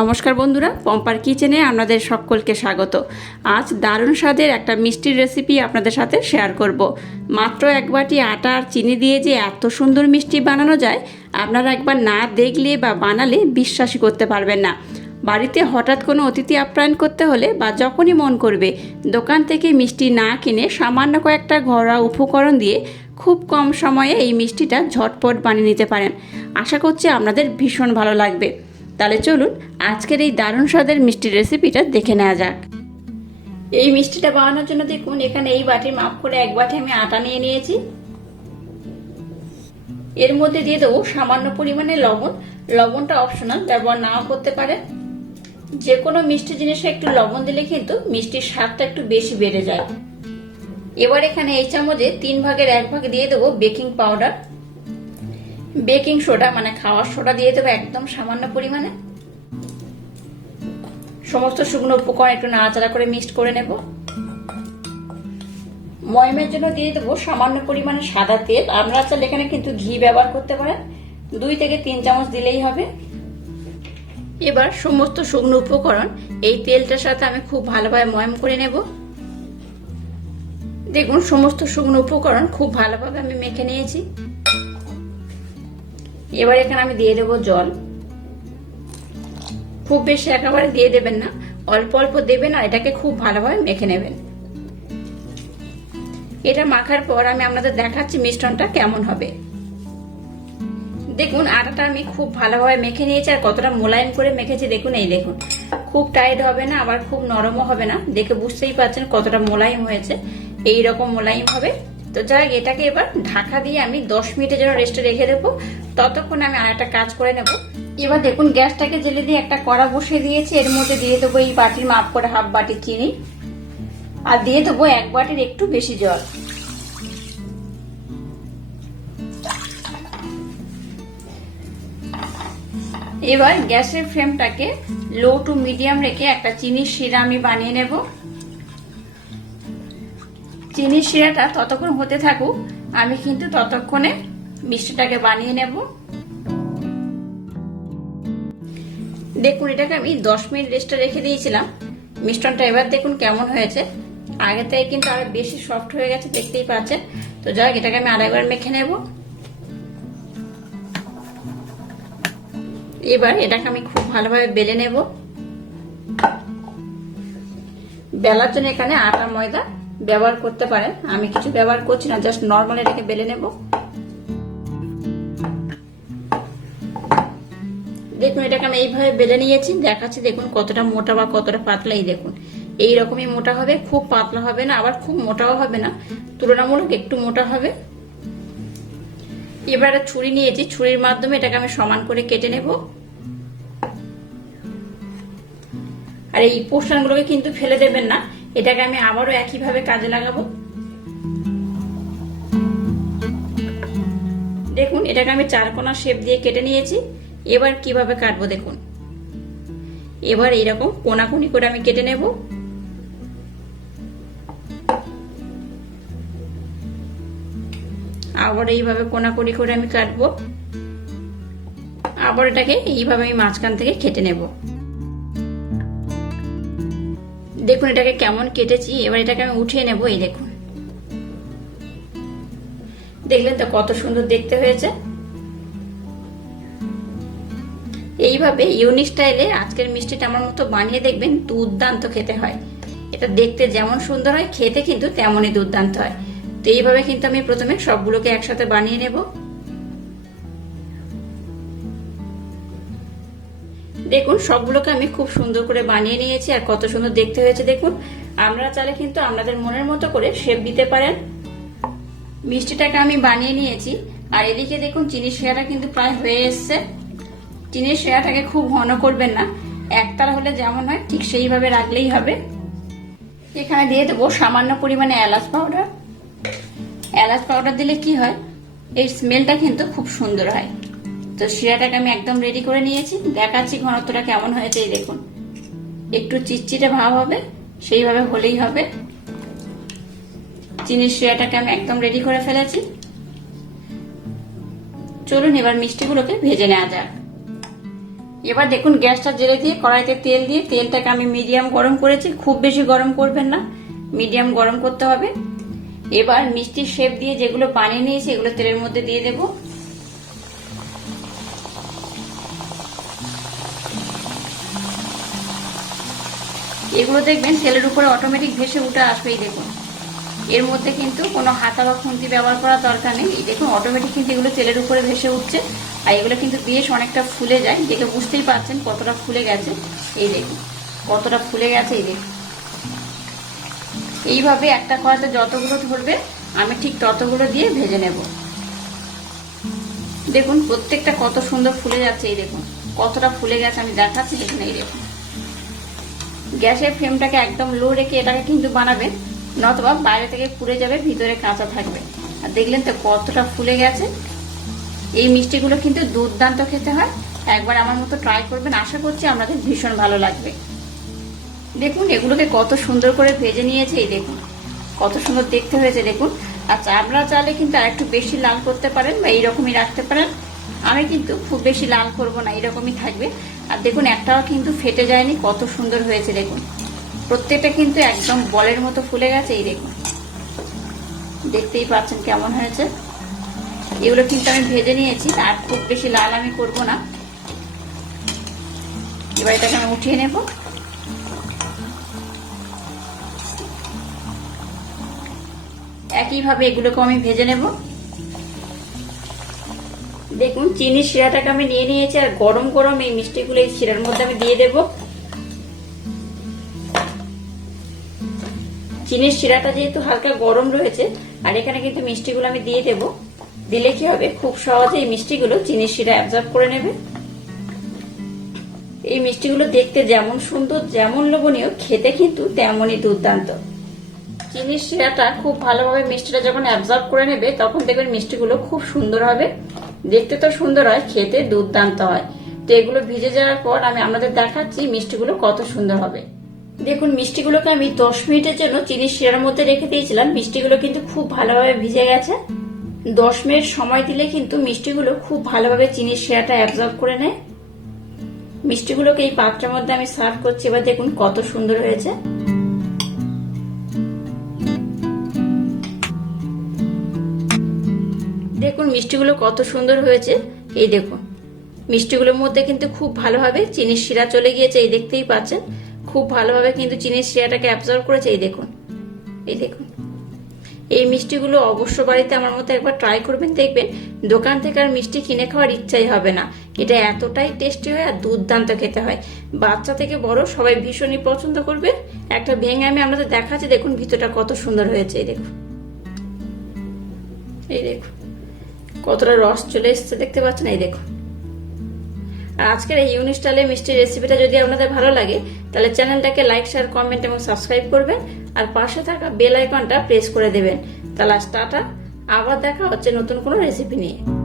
নমস্কার বন্ধুরা, পম্পার কিচেনে আপনাদের সকলকে স্বাগত। আজ দারুণ স্বাদের একটা মিষ্টির রেসিপি আপনাদের সাথে শেয়ার করব। মাত্র এক বাটি আটা আর চিনি দিয়ে যে এত সুন্দর মিষ্টি বানানো যায়, আপনারা একবার না দেখলে বা বানালে বিশ্বাসই করতে পারবেন না। বাড়িতে হঠাৎ কোনো অতিথি আপ্যায়ন করতে হলে বা যখনই মন করবে, দোকান থেকে মিষ্টি না কিনে সামান্য কয়েকটা ঘরোয়া উপকরণ দিয়ে খুব কম সময়ে এই মিষ্টিটা ঝটপট বানিয়ে নিতে পারেন। আশা করছি আপনাদের ভীষণ ভালো লাগবে। তাহলে চলুন আজকের এই দারুণ স্বাদের মিষ্টির রেসিপিটা দেখে নেওয়া যাক। এই মিষ্টিটা বানানোর জন্য দেখুন, এখানে এই বাটির মাপ করে এক বাটি আমি আটা নিয়ে নিয়েছি। এর মধ্যে দিয়ে দেবো সামান্য পরিমাণে লবণ। লবণটা অপশনাল ব্যবহার নাও করতে পারে। যে কোনো মিষ্টি জিনিসে একটু লবণ দিলে কিন্তু মিষ্টির স্বাদটা একটু বেশি বেড়ে যায়। এবার এখানে এই চামচে তিন ভাগের এক ভাগ দিয়ে দেবো বেকিং পাউডার। বেকিং সোডা মানে খাওয়ার সোডা দিয়ে দেবো একদম সামান্য পরিমাণে। সমস্ত শুকনো উপকরণ একটু নাড়াচাড়া করে মিক্সড করে নেব। ময়মের জন্য দিয়ে দেবো সামান্য পরিমাণে সাদা তেল। আপনারা চাইলে এখানে কিন্তু ঘি ব্যবহার করতে পারেন। দুই থেকে তিন চামচ দিলেই হবে। এবার সমস্ত শুকনো উপকরণ, এই তেলটার সাথে আমি খুব ভালোভাবে ময়ম করে নেব। দেখুন, সমস্ত শুকনো উপকরণ খুব ভালোভাবে আমি মেখে নিয়েছি। এবার এখানে আমি দিয়ে দেবো জল। খুব বেশি একেবারে দিয়ে দেবেন না। অল্প অল্প দেবেন আর এটাকে খুব ভালোভাবে মেখে নেবেন। এটা মাখার পর আমি আপনাদের দেখাচ্ছি মিশ্রণটা কেমন হবে। দেখুন, আটাটা আমি খুব ভালোভাবে মেখে নিয়েছি আর কতটা মোলায়েম করে মেখেছি, দেখুন, এই দেখুন। খুব টাইট হবে না, আবার খুব নরমও হবে না। দেখে বুঝতেই পারছেন কতটা মোলায়েম হয়েছে। এই রকম মোলায়েম হবে। তো যাই এটাকে এবার ঢাকা দিয়ে আমি দশ মিনিটের জন্য রেস্টে রেখে দেবো। ততক্ষণ আমি আর একটা কাজ করে নেব। এবার দেখুন, গ্যাসটাকে জেলে দিয়ে একটা কড়া বসিয়ে দিয়েছি। এর মধ্যে দিয়ে দেবো এই বাটির মাপ করে হাফ বাটি চিনি। আর দিয়ে দেবো এক বাটির একটু বেশি জল। এবার গ্যাসের ফ্লেমটাকে লো টু মিডিয়াম রেখে একটা চিনির শিরা আমি বানিয়ে নেব। চিনির শিরাটা ততক্ষণ হতে থাকুক, আমি কিন্তু ততক্ষণে মিষ্টিটাকে বানিয়ে নেব। দেখুন, এটাকে আমি দশ মিনিট রেস্টে রেখে দিয়েছিলাম। মিষ্টনটা এবার দেখুন কেমন হয়েছে। আগে থেকে কিন্তু আরও বেশি সফট হয়ে গেছে, দেখতেই পাচ্ছেন। তো যাই হোক, এটাকে আমি আরেকবার মেখে নেব। এবার এটাকে আমি খুব ভালোভাবে বেলে নেব। বেলার জন্য এখানে আটা, ময়দা ব্যবহার করতে পারেন আমি কিছু ব্যবহার করছি না জাস্ট নর্মাল এটাকে বেলে নেব। দেখুন, এটাকে আমি এইভাবে বেলে নিয়েছি। দেখাচ্ছি, দেখুন কতটা মোটা বা কতটা পাতলা, এই দেখুন। এই রকমই মোটা হবে, খুব পাতলা হবে না, আবার খুব মোটাও হবে না। তুলনামূলক একটু মোটা হবে। এবার একটা ছুরি নিয়েছি। ছুরির মাধ্যমে এটাকে আমি সমান করে কেটে নেব। আর এই পোর্শনগুলোকে কিন্তু ফেলে দেবেন না। এটাকে আমি আবারও একইভাবে কাজে লাগাবো। দেখুন, এটাকে আমি চারকোনা শেপ দিয়ে কেটে নিয়েছি। এবার কীভাবে কাটবো দেখুন। এবার এইরকম কোনাকুনি করে আমি কেটে নেব। আবার এইভাবে কোনাকুনি করে আমি কাটবো। আবার এটাকে এইভাবে আমি মাঝখান থেকে কেটে নেব। দেখুন এটাকে কেমন কেটেছি, এবার এটাকে আমি উঠিয়ে নেব, এই দেখুন। দেখলেন তো কত সুন্দর দেখতে হয়েছে? এইভাবে ইউনিক স্টাইলে আজকের মিষ্টিটা আমার মতো বানিয়ে দেখবেন, দুর্দান্ত খেতে হয়। এটা দেখতে যেমন সুন্দর হয়, খেতে কিন্তু তেমনই দুর্দান্ত হয়। তো এইভাবে কিন্তু আমি প্রথমে সবগুলোকে একসাথে বানিয়ে নেব। দেখুন, সবগুলোকে আমি খুব সুন্দর করে বানিয়ে নিয়েছি আর কত সুন্দর দেখতে হয়েছে দেখুন। আপনারা চাইলে কিন্তু আপনাদের মনের মতো করে শেপ দিতে পারেন। মিষ্টিটাকে আমি বানিয়ে নিয়েছি। আর এদিকে দেখুন চিনি শিরাটা কিন্তু প্রায় হয়ে এসছে। চিনির শিরাটাকে খুব ঘন করবেন না। একতারা হলে যেমন হয়, ঠিক সেইভাবে রাখলেই হবে। এখানে দিয়ে দেবো সামান্য পরিমাণে এলাচ পাউডার। এলাচ পাউডার দিলে কি হয় এই স্মেলটা কিন্তু খুব সুন্দর হয়। তো শিরাটাকে আমি একদম রেডি করে নিয়েছি। দেখাচ্ছি ঘনত্বটা কেমন হয়েছে, এই দেখুন। একটু চিটচিটে ভাব হবে, সেইভাবে হলেই হবে। চিনির শিরাটাকে আমি একদম রেডি করে ফেলেছি। চলুন এবার মিষ্টিগুলোকে ভেজে নেওয়া যাক। এবার দেখুন গ্যাসটা জেলে দিয়ে কড়াইতে তেল দিয়ে, তেলটাকে আমি মিডিয়াম গরম করেছি। খুব বেশি গরম করবেন না মিডিয়াম গরম করতে হবে। এবার মিষ্টির শেপ দিয়ে যেগুলো বানিয়ে নিয়েছি, এগুলো তেলের মধ্যে দিয়ে দেব। এগুলো দেখবেন, তেলের উপরে অটোমেটিক ভেসে উঠে আসবেই দেখুন। এর মধ্যে কিন্তু কোনো হাতা বা খুন্তি ব্যবহার করার দরকার নেই। দেখুন অটোমেটিক কিন্তু এগুলো তেলের উপরে ভেসে উঠছে। আর এগুলো কিন্তু বেশ অনেকটা ফুলে যায়। দেখে বুঝতেই পারছেন কতটা ফুলে গেছে। এই দেখুন, কতটা ফুলে গেছে এই দেখুন। এইভাবে একটা কড়াতে যতগুলো ধরবে, আমি ঠিক ততগুলো দিয়ে ভেজে নেব। দেখুন, প্রত্যেকটা কত সুন্দর ফুলে যাচ্ছে এই দেখুন। কতটা ফুলে গেছে আমি দেখাচ্ছি, দেখুন এই দেখুন। গ্যাসের ফ্লেমটাকে একদম লো রেখে এটাকে কিন্তু বানাবেন নতবা বাইরে থেকে পুড়ে যাবে, ভিতরে কাঁচা থাকবে। আর দেখলেন তো কতটা ফুলে গেছে। এই মিষ্টিগুলো কিন্তু দুর্দান্ত খেতে হয়। একবার আমার মতো ট্রাই করবেন, আশা করছি আপনাদের ভীষণ ভালো লাগবে। দেখুন, এগুলোকে কত সুন্দর করে ভেজে নিয়েছে, এই দেখুন। কত সুন্দর দেখতে হয়েছে, দেখুন। আচ্ছা আপনারা চাইলে কিন্তু আর একটু বেশি লাল করতে পারেন বা এইরকমই রাখতে পারেন। আমি কিন্তু খুব বেশি লাল করব না, এরকমই থাকবে। আর দেখুন, একটাও কিন্তু ফেটে যায়নি, কত সুন্দর হয়েছে, দেখুন। প্রত্যেকটা কিন্তু একদম বলের মতো ফুলে গেছে, এই দেখুন। দেখতেই পাচ্ছেন কেমন হয়েছে। এগুলো কিন্তু আমি ভেজে নিয়েছি, আর খুব বেশি লাল আমি করব না। এবার এটাকে আমি উঠিয়ে নেব। একইভাবে এগুলোকে আমি ভেজে নেব। দেখুন, চিনি শিরাটাকে আমি নিয়ে নিয়েছি, আর গরম গরম এই মিষ্টিগুলো এই শিরার মধ্যে আমি দিয়ে দেব। চিনির শিরাটা যেহেতু হালকা গরম রয়েছে, আর এখানে কিন্তু মিষ্টিগুলো আমি দিয়ে দেব। দিলে কি হবে, খুব সহজে এই মিষ্টিগুলো চিনির শিরা অ্যাবজর্ব করে নেবে। এই মিষ্টিগুলো দেখতে যেমন সুন্দর, যেমন লোভনীয়, খেতে কিন্তু তেমনই দুর্দান্ত। চিনির শিরাটা খুব ভালোভাবে মিষ্টিটা যখন অ্যাবজর্ব করে নেবে, তখন দেখবেন মিষ্টিগুলো খুব সুন্দর হবে। দেখতে তো সুন্দর হয়, খেতে দুর্দান্ত হয়। তো এগুলো ভিজে যাওয়ার পর আমি আপনাদের দেখাচ্ছি মিষ্টিগুলো কত সুন্দর হবে। দেখুন, মিষ্টিগুলোকে আমি দশ মিনিটের জন্য চিনি শিরার মধ্যে রেখে দিয়েছিলাম। মিষ্টিগুলো কিন্তু খুব ভালোভাবে ভিজে গেছে। দশ মিনিট সময় দিলে কিন্তু মিষ্টিগুলো খুব ভালোভাবে চিনির শিরাটা অ্যাবজর্ব করে নেয়। মিষ্টিগুলোকে এই পাত্রের মধ্যে আমি সার্ভ করছি। এবার দেখুন কত সুন্দর হয়েছে। দেখুন মিষ্টিগুলো কত সুন্দর হয়েছে। এই দেখুন। মিষ্টিগুলোর মধ্যে কিন্তু খুব ভালোভাবে চিনির শিরা চলে গিয়েছে, এই দেখতেই পাচ্ছেন। খুব ভালোভাবে কিন্তু চিনির শিরাটাকে অ্যাবজর্ব করেছে, এই দেখুন। এই দেখুন। এই মিষ্টিগুলো অবশ্য বাড়িতে আমার মতো একবার ট্রাই করবেন, দেখবেন দোকান থেকে আর মিষ্টি কিনে খাওয়ার ইচ্ছাই হবে না। এটা এতটাই টেস্টি হয় আর দুর্দান্ত খেতে হয়। বাচ্চা থেকে বড় সবাই ভীষণই পছন্দ করবে। একটা ভেঙে আমি আপনাদের দেখাচ্ছি, দেখুন ভিতরটা কত সুন্দর হয়েছে, এই দেখুন। এই দেখুন। কতটা রস চলে এসছে দেখতে পাচ্ছেন? এই দেখুন। আর আজকের এই ইউনিক স্টাইলের মিষ্টির রেসিপিটা যদি আপনাদের ভালো লাগে, তাহলে চ্যানেলটাকে লাইক, শেয়ার, কমেন্ট এবং সাবস্ক্রাইব করবেন আর পাশে থাকা বেল আইকনটা প্রেস করে দেবেন। তাহলে টাটা, আবার দেখা হচ্ছে নতুন কোনো রেসিপি নিয়ে।